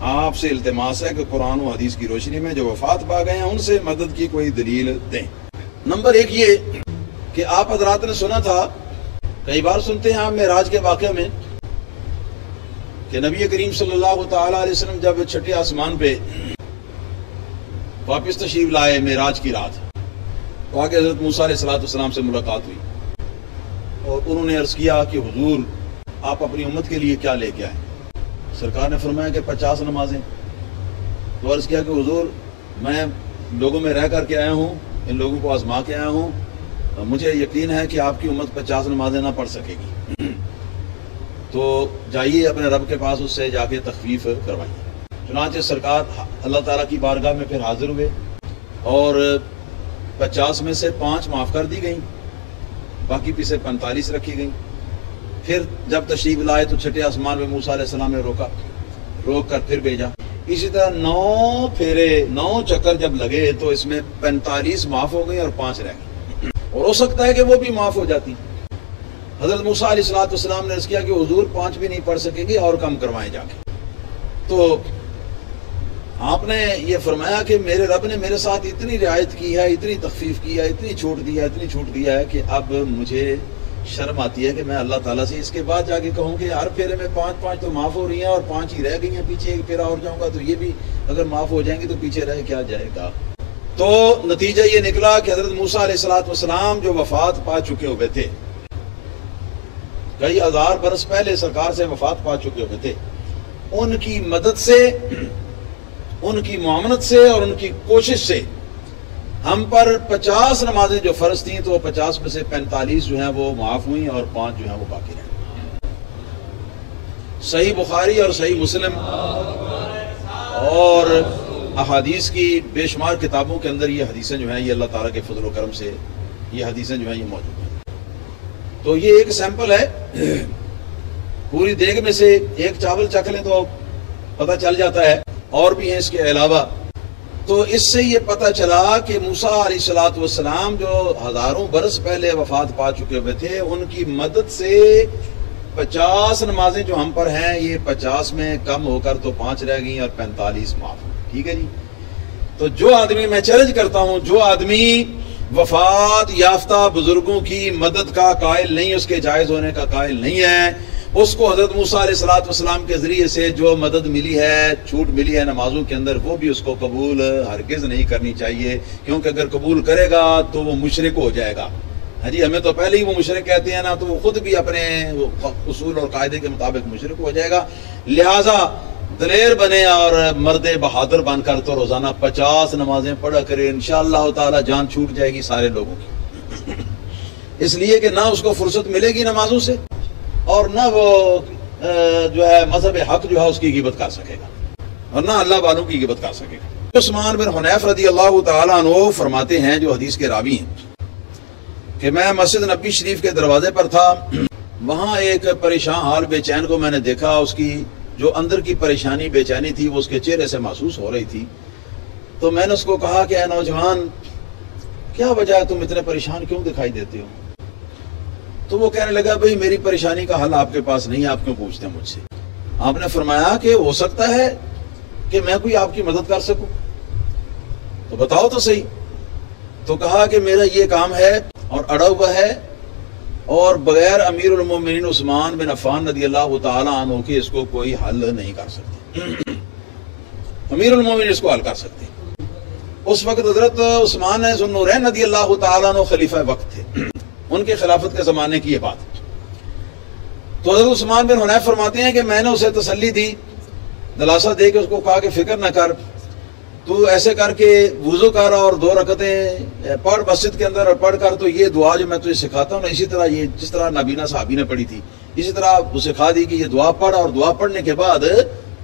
آپ سے التماس ہے کہ قرآن و حدیث کی روشنی میں جو وفات پا گئے ہیں ان سے مدد کی کوئی دلیل دیں۔ نمبر ایک یہ کہ آپ حضرات نے سنا تھا، کئی بار سنتے ہیں آپ معراج کے واقعہ میں، کہ نبی کریم صلی اللہ تعالیٰ علیہ وسلم جب چھٹے آسمان پہ واپس تشریف لائے معراج کی رات، تو آگے حضرت موسیٰ علیہ السلام سے ملاقات ہوئی اور انہوں نے عرض کیا کہ حضور آپ اپنی امت کے لیے کیا لے کے آئے؟ سرکار نے فرمایا کہ 50 نمازیں۔ تو عرض کیا کہ حضور میں لوگوں میں رہ کر کے آیا ہوں، ان لوگوں کو آزما کے آیا ہوں، مجھے یقین ہے کہ آپ کی امت 50 نمازیں نہ پڑھ سکے گی، تو جائیے اپنے رب کے پاس، اس سے جا کے تخفیف کروائیے۔ چنانچہ سرکار اللہ تعالیٰ کی بارگاہ میں پھر حاضر ہوئے اور 50 میں سے 5 معاف کر دی گئیں، باقی پیچھے 45 رکھی گئیں۔ پھر جب تشریف لائے تو چھٹے آسمان میں موسیٰ علیہ السلام نے روک کر پھر بھیجا۔ اسی طرح 9 چکر جب لگے تو اس میں 45 معاف ہو گئی اور 5 رہ گئی، اور ہو سکتا ہے کہ وہ بھی معاف ہو جاتی۔ حضرت موسیٰ علیہ السلام نے عرض کیا کہ حضور 5 بھی نہیں پڑھ سکیں گے، اور کم کروائیں جا کے۔ تو آپ نے یہ فرمایا کہ میرے رب نے میرے ساتھ اتنی رعایت کی ہے، اتنی تخفیف کی ہے، اتنی چھوٹ دیا ہے کہ اب مجھے شرم آتی ہے کہ میں اللہ تعالیٰ سے اس کے بعد جا کے کہوں کہ ہر پھیرے میں 5 تو معاف ہو رہی ہیں اور 5 ہی رہ گئی ہیں، پیچھے ایک پھیرا اور جاؤں گا تو یہ بھی اگر معاف ہو جائیں گی تو پیچھے رہ کیا جائے گا۔ تو نتیجہ یہ نکلا کہ حضرت موسیٰ علیہ السلام جو وفات پا چکے ہوئے تھے، کئی ہزار برس پہلے سرکار سے وفات پا چکے ہوئے تھے، ان کی مدد سے، ان کی معاونت سے اور ان کی کوشش سے ہم پر 50 نمازیں جو فرض تھیں تو 50 میں سے 45 جو ہیں وہ معاف ہوئیں اور 5 جو ہیں وہ باقی رہیں۔ صحیح بخاری اور صحیح مسلم اور احادیث کی بے شمار کتابوں کے اندر یہ حدیثیں جو ہیں، یہ اللہ تعالیٰ کے فضل و کرم سے یہ حدیثیں جو ہیں یہ موجود ہیں۔ تو یہ ایک سیمپل ہے، پوری دیگ میں سے ایک چاول چکھ لیں تو پتہ چل جاتا ہے، اور بھی ہیں اس کے علاوہ۔ تو اس سے یہ پتہ چلا کہ موسیٰ علیہ السلام جو ہزاروں برس پہلے وفات پا چکے ہوئے تھے، ان کی مدد سے 50 نمازیں جو ہم پر ہیں یہ 50 میں کم ہو کر تو 5 رہ گئیں اور 45 معاف۔ ٹھیک ہے جی۔ تو جو آدمی، میں چیلنج کرتا ہوں، جو آدمی وفات یافتہ بزرگوں کی مدد کا قائل نہیں، اس کے جائز ہونے کا قائل نہیں ہے، اس کو حضرت موسیٰ علیہ السلام کے ذریعے سے جو مدد ملی ہے، چھوٹ ملی ہے نمازوں کے اندر، وہ بھی اس کو قبول ہرگز نہیں کرنی چاہیے، کیونکہ اگر قبول کرے گا تو وہ مشرک ہو جائے گا۔ ہاں جی، ہمیں تو پہلے ہی وہ مشرک کہتے ہیں نا، تو وہ خود بھی اپنے اصول اور قاعدے کے مطابق مشرک ہو جائے گا۔ لہٰذا دلیر بنے اور مرد بہادر بن کر تو روزانہ 50 نمازیں پڑھا کرے، انشاءاللہ تعالی جان چھوٹ جائے گی سارے لوگوں کی، اس لیے کہ نہ اس کو فرصت ملے گی نمازوں سے، اور نہ وہ جو ہے مذہب حق جو ہے اس کی غیبت کر سکے گا، اور نہ اللہ والوں کی غیبت کر سکے گا۔ عثمان بن حنیف رضی اللہ تعالیٰ عنہ فرماتے ہیں، جو حدیث کے راوی ہیں، کہ میں مسجد نبی شریف کے دروازے پر تھا، وہاں ایک پریشان حال بے چین کو میں نے دیکھا، اس کی جو اندر کی پریشانی بے چینی تھی وہ اس کے چہرے سے محسوس ہو رہی تھی۔ تو میں نے اس کو کہا کہ اے نوجوان، کیا وجہ ہے، تم اتنے پریشان کیوں دکھائی دیتے ہو؟ تو وہ کہنے لگا، بھئی میری پریشانی کا حل آپ کے پاس نہیں ہے، آپ کیوں پوچھتے ہیں مجھ سے؟ آپ نے فرمایا کہ ہو سکتا ہے کہ میں کوئی آپ کی مدد کر سکوں، تو بتاؤ تو صحیح۔ تو کہا کہ میرا یہ کام ہے اور اڑا ہوا ہے، اور بغیر امیر المومنین عثمان بن عفان رضی اللہ تعالیٰ عنہ کے اس کو کوئی حل نہیں کر سکتے، امیر المومنین اس کو حل کر سکتے۔ اس وقت حضرت عثمان ذو النورین رضی اللہ تعالیٰ عنہ خلیفہ وقت تھے، ان کے خلافت کے زمانے کی یہ بات ہے۔ تو حضرت عثمان بن حنیف فرماتے ہیں کہ میں نے اسے تسلی دی، دلاسا دے کے اس کو کہا کہ فکر نہ کر، تو ایسے کر کے وضو کر اور 2 رکعتیں پڑھ مسجد کے اندر، اور پڑھ کر تو یہ دعا جو میں تجھے سکھاتا ہوں نا، اسی طرح یہ جس طرح نابینا صحابی نے پڑھی تھی اسی طرح وہ سکھا دی کہ یہ دعا پڑھ، اور دعا پڑھنے کے بعد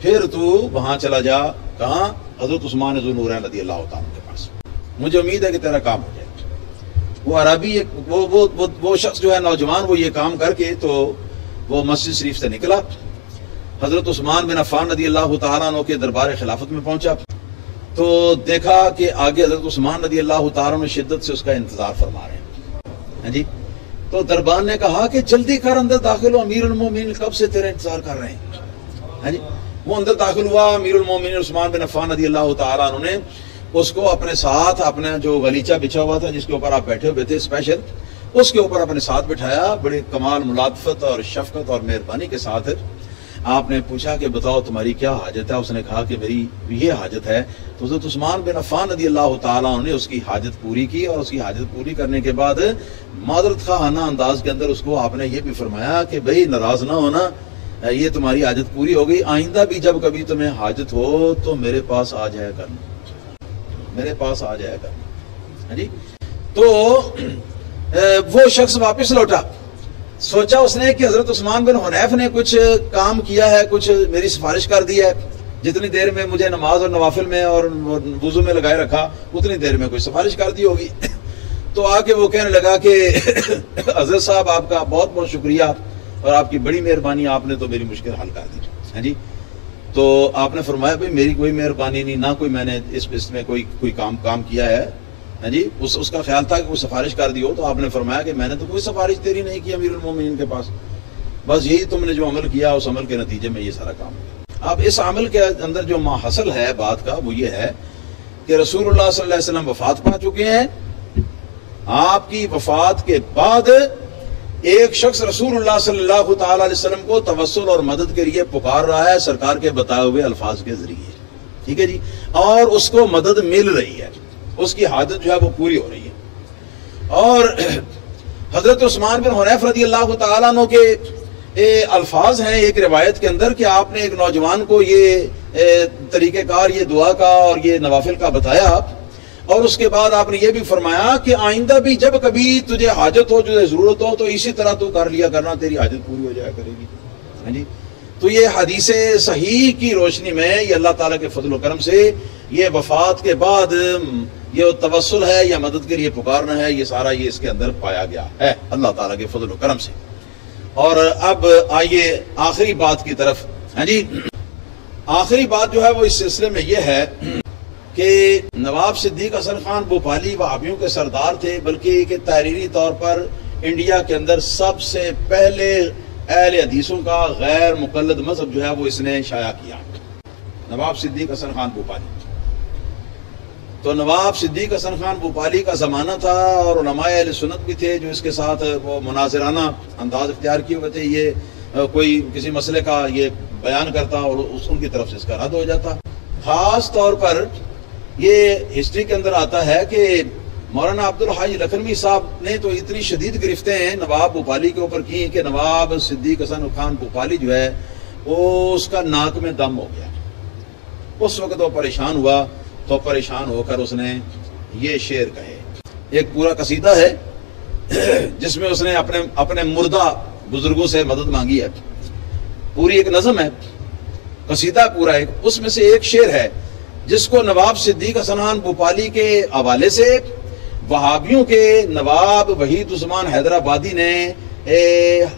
پھر تو وہاں چلا جا، کہاں؟ حضرت عثمان ذو النورین رضی اللہ تعالیٰ کے پاس، مجھے امید ہے کہ تیرا کام ہو جائے۔ وہ عربی وہ شخص جو ہے نوجوان، وہ یہ کام کر کے تو وہ مسجد شریف سے نکلا، حضرت عثمان بن عفان رضی اللہ تعالیٰ عنہ کے دربار خلافت میں پہنچا، تو دیکھا کہ آگے حضرت عثمان رضی اللہ تعالیٰ عنہ شدت سے اس کا انتظار فرما رہے ہیں۔ ہاں جی، تو دربان نے کہا کہ جلدی کر، اندر داخل ہو، امیر المومنین کب سے تیرا انتظار کر رہے ہیں۔ ہاں جی، وہ اندر داخل ہوا، امیر المومنین عثمان بن عفان رضی اللہ تعالیٰ عنہ نے اس کو اپنے ساتھ، اپنا جو غلیچہ بچھا ہوا تھا جس کے اوپر آپ بیٹھے ہوئے تھے اسپیشل، اس کے اوپر اپنے ساتھ بٹھایا، بڑے کمال ملاطفت اور شفقت اور مہربانی کے ساتھ آپ نے پوچھا کہ بتاؤ تمہاری کیا حاجت ہے؟ اس نے کہا کہ میری یہ حاجت ہے، تو حضرت عثمان بن عفان رضی اللہ تعالیٰ عنہ نے اس کی حاجت پوری کی، اور اس کی حاجت پوری کرنے کے بعد معذرت خواہانہ انداز کے اندر اس کو آپ نے یہ بھی فرمایا کہ بھئی ناراض نہ ہونا، یہ تمہاری حاجت پوری ہو گئی، آئندہ بھی جب کبھی تمہیں حاجت ہو تو میرے پاس آ جایا کرنا، میرے پاس آ جایا کرنا۔ جی تو وہ شخص واپس لوٹا، سوچا اس نے کہ حضرت عثمان بن حنیف نے کچھ کام کیا ہے، کچھ میری سفارش کر دی ہے، جتنی دیر میں مجھے نماز اور نوافل میں اور وضو میں لگائے رکھا اتنی دیر میں کوئی سفارش کر دی ہوگی۔ تو آ کے وہ کہنے لگا کہ حضرت صاحب آپ کا بہت بہت شکریہ اور آپ کی بڑی مہربانی، آپ نے تو میری مشکل حل کر دی۔ ہاں جی، تو آپ نے فرمایا بھائی میری کوئی مہربانی نہیں، نہ کوئی میں نے اس میں کوئی کام کیا ہے۔ ہاں جی، اس کا خیال تھا کہ کوئی سفارش کر دی ہو، تو آپ نے فرمایا کہ میں نے تو کوئی سفارش تیری نہیں کی امیر المومنین کے پاس، بس یہی تم نے جو عمل کیا اس عمل کے نتیجے میں یہ سارا کام کیا۔ اب اس عمل کے اندر جو ماحصل ہے بات کا وہ یہ ہے کہ رسول اللہ صلی اللہ علیہ وسلم وفات پا چکے ہیں، آپ کی وفات کے بعد ایک شخص رسول اللہ صلی اللہ تعالی علیہ وسلم کو توسل اور مدد کے لیے پکار رہا ہے سرکار کے بتائے ہوئے الفاظ کے ذریعے، ٹھیک ہے جی، اور اس کو مدد مل رہی ہے، اس کی حاجت جو ہے وہ پوری ہو رہی ہے۔ اور حضرت عثمان بن حنیف رضی اللہ تعالیٰ عنہ کے الفاظ ہیں ایک روایت کے اندر کہ آپ نے ایک نوجوان کو یہ طریقہ کار، یہ دعا کا اور یہ نوافل کا بتایا، اور اس کے بعد آپ نے یہ بھی فرمایا کہ آئندہ بھی جب کبھی تجھے حاجت ہو، تجھے ضرورت ہو، تو اسی طرح تو کر لیا کرنا، تیری حاجت پوری ہو جایا کرے گی۔ ہاں جی، تو یہ حدیث صحیح کی روشنی میں یہ اللہ تعالیٰ کے فضل و کرم سے یہ وفات کے بعد یہ توسل ہے یا مدد کے لیے پکارنا ہے، یہ سارا یہ اس کے اندر پایا گیا ہے اللہ تعالیٰ کے فضل و کرم سے۔ اور اب آئیے آخری بات کی طرف۔ ہاں جی، آخری بات جو ہے وہ اس سلسلے میں یہ ہے کہ نواب صدیق حسن خان بھوپالی وہابیوں کے سردار تھے، بلکہ کہ تحریری طور پر انڈیا کے اندر سب سے پہلے اہل حدیثوں کا غیر مقلد مذہب جو ہے وہ اس نے شائع کیا، نواب صدیق حسن خان بھوپالی۔ تو نواب صدیق حسن خان بھوپالی کا زمانہ تھا، اور علماء اہل سنت بھی تھے جو اس کے ساتھ وہ مناظرانہ انداز اختیار کیے ہوئے تھے، یہ کوئی کسی مسئلے کا یہ بیان کرتا اور ان کی طرف سے اس کا رد ہو جاتا۔ خاص طور پر یہ ہسٹری کے اندر آتا ہے کہ مولانا عبدالحاج لکھنوی صاحب نے تو اتنی شدید گرفتیں نواب بھوپالی کے اوپر کی کہ نواب صدیق حسن خان بھوپالی جو ہے وہ اس کا ناک میں دم ہو گیا۔ اس وقت وہ پریشان ہوا، تو پریشان ہو کر اس نے یہ شعر کہے، ایک پورا قصیدہ ہے جس میں اس نے اپنے مردہ بزرگوں سے مدد مانگی ہے، پوری ایک نظم ہے، قصیدہ پورا ایک، اس میں سے ایک شعر ہے جس کو نواب صدیق حسن خان بھوپالی کے حوالے سے وہابیوں کے نواب وحید عثمان حیدرآبادی نے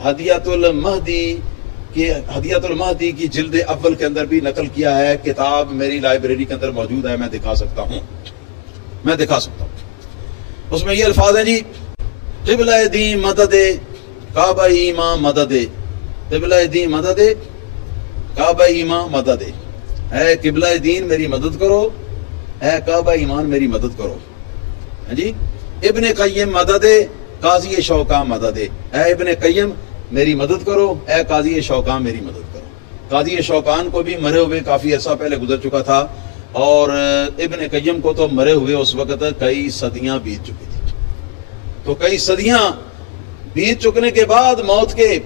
ہدیۃ المہدی کی جلد اول کے اندر بھی نقل کیا ہے۔ کتاب میری لائبریری کے اندر موجود ہے، میں دکھا سکتا ہوں۔ اس میں یہ الفاظ ہیں جی، قبلہ دین مدد کعبہ ایمان مدد، قبلہ دین مدد کعبہ ایمان مدد، اے قبلہ دین میری مدد کرو، اے کعبہ ایمان میری مدد کرو۔ ہاں جی، ابن قیم مدد، قاضی شوکاں مدد، اے ابن قیم میری مدد کرو، اے قاضی شوکان میری مدد کرو۔ قاضی شوکان کو بھی مرے ہوئے کافی عرصہ پہلے گزر چکا تھا، اور ابن قیم کو تو مرے ہوئے اس وقت کئی صدیاں بیت چکی تھی۔ تو کئی صدیاں بیت چکنے کے بعد موت کے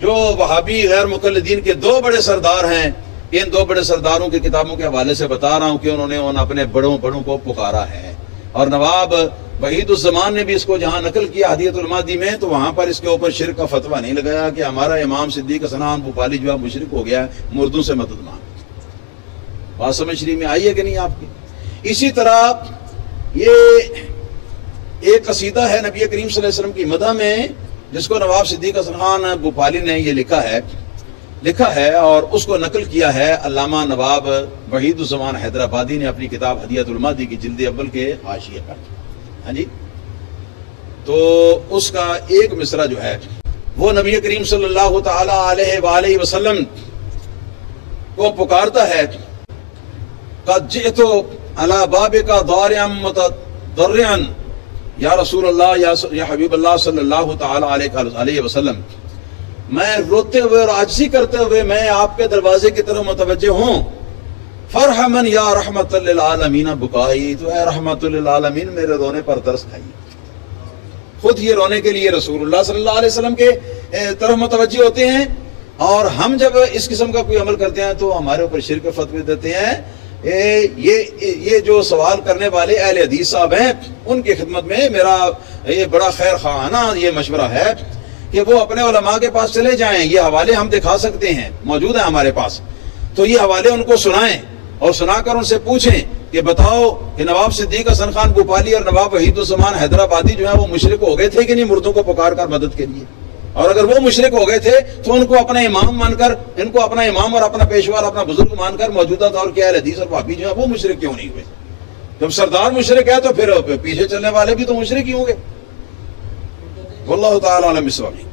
جو وہابی غیر مقلدین کے دو بڑے سردار ہیں، ان دو بڑے سرداروں کی کتابوں کے حوالے سے بتا رہا ہوں کہ انہوں نے اپنے بڑوں کو پکارا ہے، اور نواب وحید الزمان نے بھی اس کو جہاں نقل کیا ہدیۃ المہدی میں، تو وہاں پر اس کے اوپر شرک کا فتویٰ نہیں لگایا کہ ہمارا امام صدیق حسن خان بھوپالی جو ہے مشرک ہو گیا ہے، مردوں سے مدد مانگ۔ بات سمجھ شریف میں آئی ہے کہ نہیں آپ کی؟ اسی طرح یہ ایک قصیدہ ہے نبی کریم صلی اللہ علیہ وسلم کی مدح میں، جس کو نواب صدیق حسن خان بھوپالی نے یہ لکھا ہے اور اس کو نقل کیا ہے علامہ نواب وحید الزمان حیدرآبادی نے اپنی کتاب ہدیۃ المہدی کی جلد اول کے حاشیے پر۔ ہاں جی، تو اس کا ایک مصرع جو ہے وہ نبی کریم صلی اللہ تعالی علیہ وآلہ وسلم کو پکارتا ہے قد جئت علی بابک ضارعا متضرعا یا رسول اللہ یا حبیب اللہ صلی اللہ تعالی علیہ وسلم، میں روتے ہوئے اور عاجزی کرتے ہوئے میں آپ کے دروازے کی طرف متوجہ ہوں، فرحمن یا رحمت للعالمین بکائی، تو اے رحمت للعالمین میرے رونے پر ترس کھائیے۔ خود یہ رونے کے لیے رسول اللہ صلی اللہ علیہ وسلم کے طرف متوجہ ہوتے ہیں، اور ہم جب اس قسم کا کوئی عمل کرتے ہیں تو ہمارے اوپر شرک فتوی دیتے ہیں۔ یہ جو سوال کرنے والے اہل حدیث صاحب ہیں ان کی خدمت میں میرا یہ بڑا خیر خواہانہ یہ مشورہ ہے کہ وہ اپنے علماء کے پاس چلے جائیں، یہ حوالے ہم دکھا سکتے ہیں، موجود ہیں ہمارے پاس، تو یہ حوالے ان کو سنائیں اور سنا کر ان سے پوچھیں کہ بتاؤ کہ نواب صدیق حسن خان بھوپالی اور نواب وحید الزمان حیدرآبادی جو ہیں وہ مشرک ہو گئے تھے کہ نہیں مردوں کو پکار کر مدد کے لیے؟ اور اگر وہ مشرک ہو گئے تھے تو ان کو اپنا امام مان کر، ان کو اپنا امام اور اپنا پیشوا اور اپنا بزرگ مان کر موجودہ دور کے اہل حدیث اور وہابی جو ہیں وہ مشرک کیوں نہیں ہوئے؟ جب سردار مشرک ہے تو پھر پیچھے چلنے والے بھی تو مشرک ہی ہوں گے۔ واللہ تعالی عالم بالصواب۔